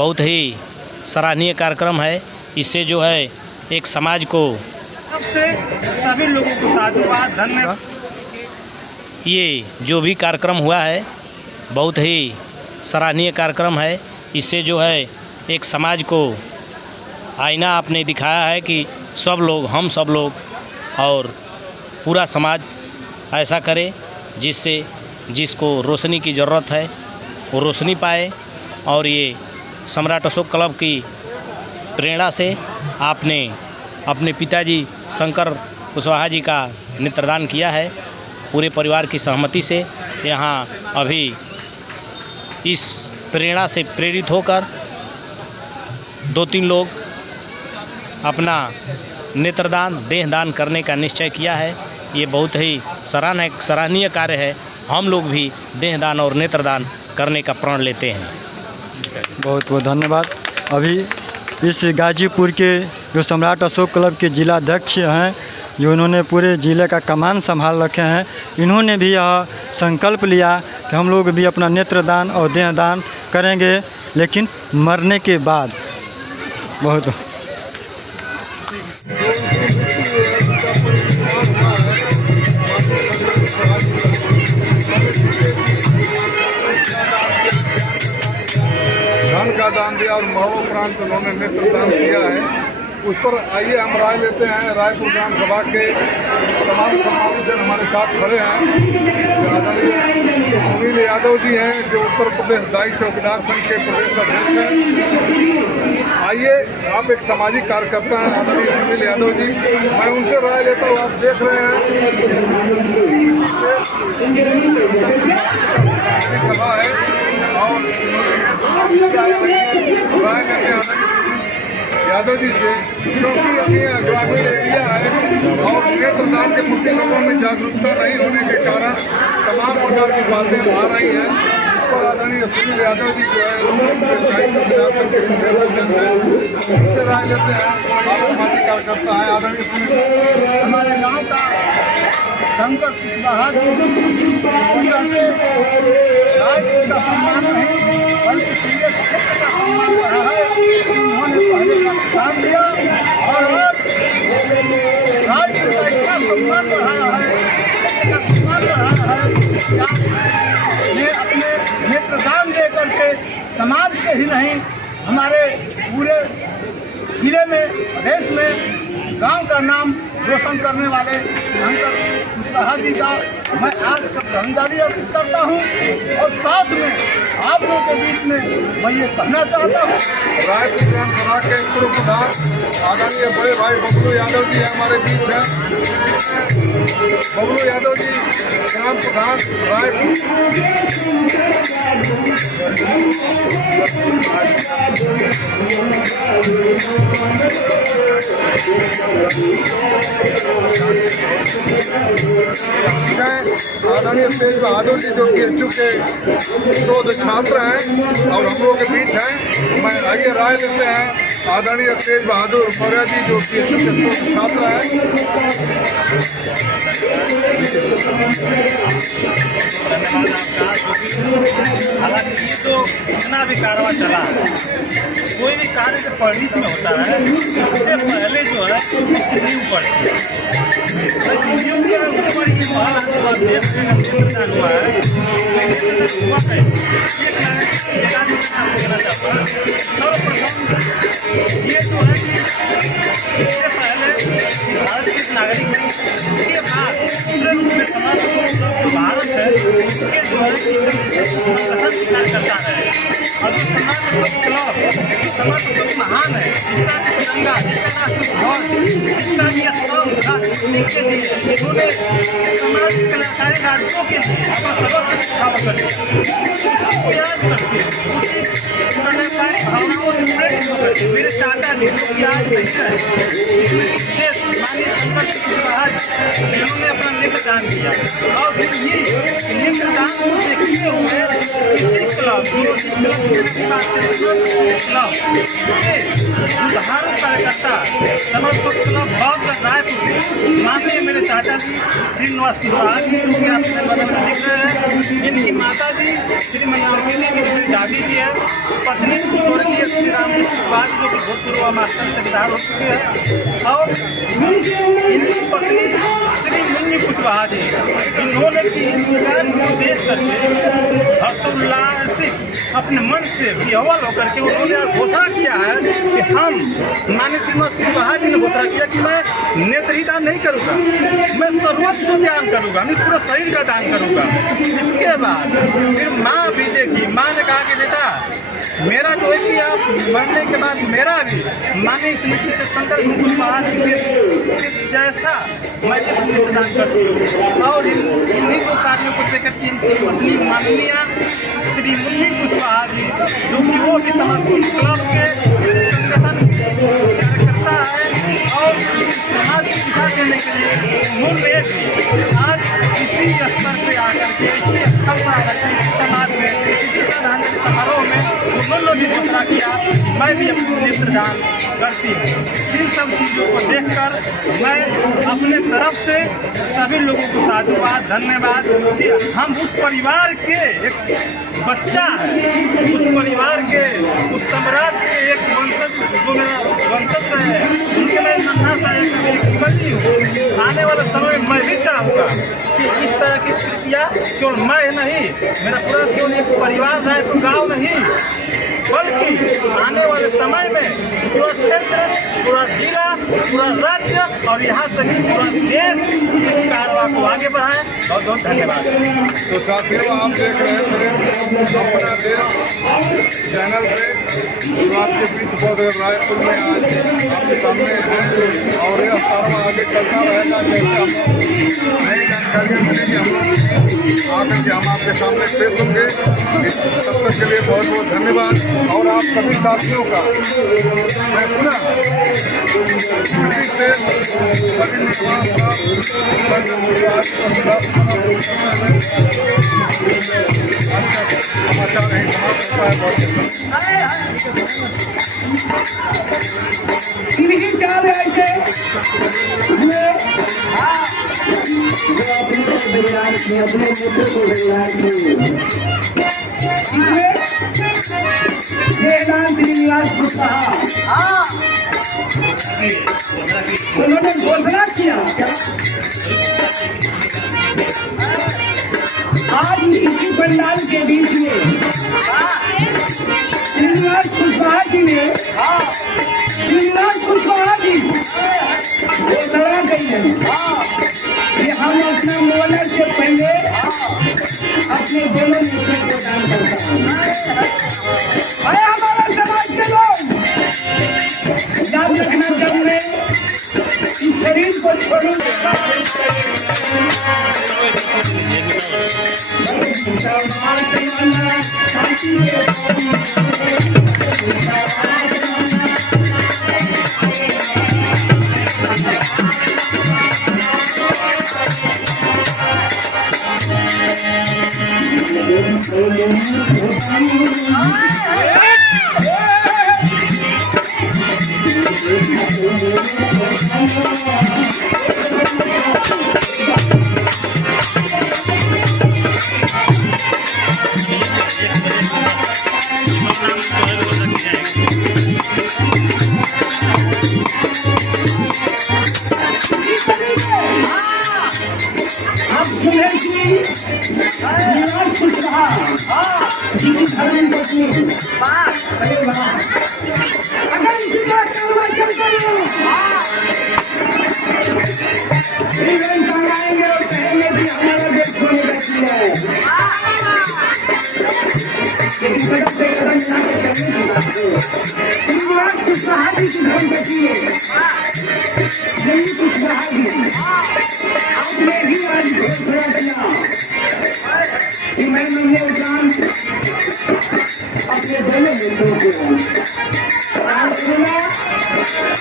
बहुत ही सराहनीय कार्यक्रम है। इससे जो है एक समाज को सभी लोगों को साधुवाद धन्यवाद। ये जो भी कार्यक्रम हुआ है बहुत ही सराहनीय कार्यक्रम है। इससे जो है एक समाज को आईना आपने दिखाया है कि सब लोग, हम सब लोग और पूरा समाज ऐसा करे जिससे जिसको रोशनी की ज़रूरत है वो रोशनी पाए। और ये सम्राट अशोक क्लब की प्रेरणा से आपने अपने पिताजी शंकर कुशवाहा जी का नेत्रदान किया है। पूरे परिवार की सहमति से यहाँ अभी इस प्रेरणा से प्रेरित होकर 2-3 लोग अपना नेत्रदान देहदान करने का निश्चय किया है। ये बहुत ही सराहनीय कार्य है। हम लोग भी देहदान और नेत्रदान करने का प्रण लेते हैं। बहुत बहुत धन्यवाद। अभी इस गाजीपुर के जो सम्राट अशोक क्लब के जिला अध्यक्ष हैं, जो इन्होंने पूरे ज़िले का कमान संभाल रखे हैं, इन्होंने भी यह संकल्प लिया कि हम लोग भी अपना नेत्रदान और देहदान करेंगे, लेकिन मरने के बाद। बहुत धन का दान दिया और मरणोपरांत उन्होंने नेत्रदान किया है। उस पर आइए हम राय लेते हैं। रायपुर ग्राम सभा के तमाम समावेशन हमारे साथ खड़े हैं। आदरणीय सुनील यादव जी हैं जो उत्तर प्रदेश दाई चौकीदार संघ के प्रदेश अध्यक्ष हैं। आइए, आप एक सामाजिक कार्यकर्ता हैं आदरणीय सुनील यादव जी, मैं उनसे राय लेता हूँ। आप देख रहे हैं सभा है और राय लेते हैं यादव जी से, क्योंकि अभी ग्रामीण एरिया है और नेत्रदान के प्रति लोगों में जागरूकता नहीं होने के कारण तमाम प्रकार की बातें आ रही हैं। पर आदरणीय सुनील यादव जी जो है चौकीदार संघ के प्रदेश अध्यक्ष हैं, उनसे राय लेते हैं। आप सामाजिक कार्यकर्ता है। आदरणीय सुनील, हमारे गांव का शंकर कुशवाहा जी से राजनीति का सम्मान नहीं बल्कि सीधे क्षेत्र का सम्मान रहा है। उन्होंने पहले का काम दिया और आज राजनीति का इतना सम्मान बढ़ाया है, इतना सम्मान बढ़ाया है कि आपने अपने नेत्रदान दे करके समाज के ही नहीं हमारे पूरे जिले में, प्रदेश में गांव का नाम रोशन करने वाले शंकर कुशवाहा जी का मैं आज श्रद्धांजलि अर्पित करता हूं। और साथ में आप लोगों के बीच में मैं ये कहना चाहता हूं, रायपुर ग्राम सभा के पूर्व प्रधान आदरणीय बड़े भाई बबलू यादव जी हमारे बीच हैं। बबलू यादव जी ग्राम प्रधान रायपुर। आदरणीय तेज बहादुर जी जो PHU के शोध छात्र हैं और हम लोग के बीच हैं। मैं आइए राय लेते हैं आदरणीय तेज बहादुर मौर्य जी जो PHU के शोध छात्र हैं। हालांकि ये तो जितना भी कारवां चला है, कोई भी कार्य जब परिणित में होता है उससे पहले जो है नींव पड़ती है। नींव के ऊपर ये महल आशीर्वाद देना हुआ है। ये जो है इससे पहले भारत के नागरिक हैं, इसके बाद पूरे रूप में समाज भारत है इसके जो है कथन स्वीकार करता है। और समाज बहुत महान है, इसका तिरंगा, इसका ध्वज, इसका भी स्तंभ के लिए उन्होंने समाज कलाकारी राज्यों के लिए भावनाओं से प्रेरित होकर मेरे चाचा जी जो कि आज नहीं है माननीय शंकर कुशवाहा जिन्होंने अपना नेत्रदान किया और फिर ये नेत्रदान को देखते हुए इसी क्लब सुधारू कार्यकर्ता समस्त क्लब बौद्ध रायपुर माननीय मेरे चाचा जी श्रीनिवास कुशवाहा जी जो कि आप बगल में दिख रहे हैं, इनकी माता जी श्रीमती अश्विनी की मेरी दादी जी है, पत्नी स्वर्गीय श्री राम कुशवाहा जो कि भूतपूर्व मास्टर से विधान हो चुके हैं, और इनकी पत्नी श्री मुन्नी कुशवाहा जी, इन्होंने भी उद्देश्य करके हर्षोल्लास से अपने मन से विह्वल होकर के उन्होंने घोषणा किया है कि हम माननीय श्रीनिवास कुशवाहा जी ने घोषणा किया कि मैं नेत्र ही दान नहीं करूँगा, मैं सर्वस्व दान करूँगा, मैं पूरा शरीर का दान करूँगा। इसके बाद फिर माँ भी देखी, माँ ने कहा कि बेटा मेरा जो है कि आप मरने के बाद मेरा भी माननीय स्मृति से शंकर कुशवाहा जी के जैसा मैं नेत्रदान करती हूँ। और इन्हीं को कार्यों को लेकर के इनकी पत्नी माननीय श्री मुन्नी कुशवाहा जी जो कि वो भी समर्पण क्लब के संगठन कार्यकर्ता है और समाज की दिशा देने के लिए उन्होंने भी आज इसी स्तर पर आकर के इसी स्थल पर आकर के समाज में इसी श्रद्धांजलि समारोह में उन्होंने भी घोषणा किया मैं भी अपनी नेत्रदान करती हूँ। इन सब चीज़ों को देखकर मैं अपने तरफ से सभी लोगों को साधुवाद धन्यवाद कि हम उस परिवार के एक बच्चा है, उस परिवार के उस सम्राट के एक वंशज जो मेरा वंशज है उनके मैं नन्हा सा एक कली हूँ। आने वाले समय में मैं भी चाहूँगा कि इस तरह की कृतियाँ केवल मैं नहीं, मेरा पूरा केवल एक परिवार है तो गाँव नहीं बल्कि आने वाले समय में पूरा क्षेत्र, पूरा जिला, पूरा राज्य और यहाँ तक पूरा देश इस कारवां को आगे बढ़ाए। बहुत बहुत धन्यवाद। तो साथियों आप देख रहे थे अपना देश चैनल पे जो आपके बीच बौद्ध रायपुर में आज आपके सामने है और यह कारवां आगे चलता रहेगा। जैसे नई जानकारियाँ मिलेगी हम लोग आकर के हम आपके सामने पेश होंगे। तब तक के लिए बहुत बहुत धन्यवाद। और आप सभी साथियों का मैं पुनः फिर से सभी निर्माण का समाचार है समाप्त होता है। नहीं चाह रहे थे उन्होंने घोषणा किया आज इसी पंडाल के बीच में श्रीनिवास कुशवाहा जी ने घोषणा की है कि हम अपना मोलर से पहले अपने दोनों नेत्रों को दान करते हैं। हमारा समाज के लोग याद रखना चाहिए इस शरीर को छोड़ूंगे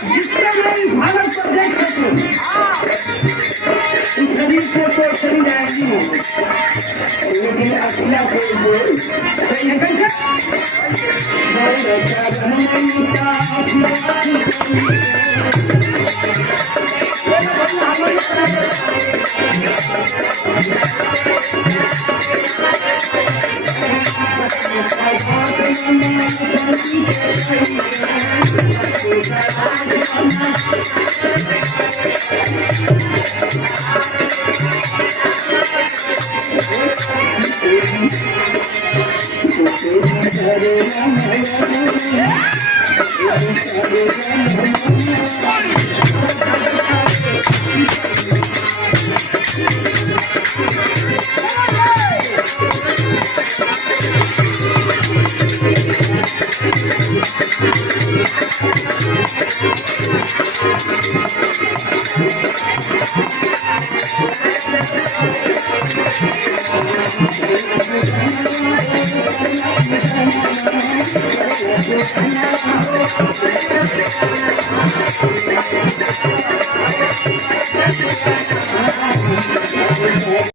जिससे मेरी भारत पर देख सकूं घरी से तो चली जाएगी लेकिन अकेला कोई बोल सही है कैसे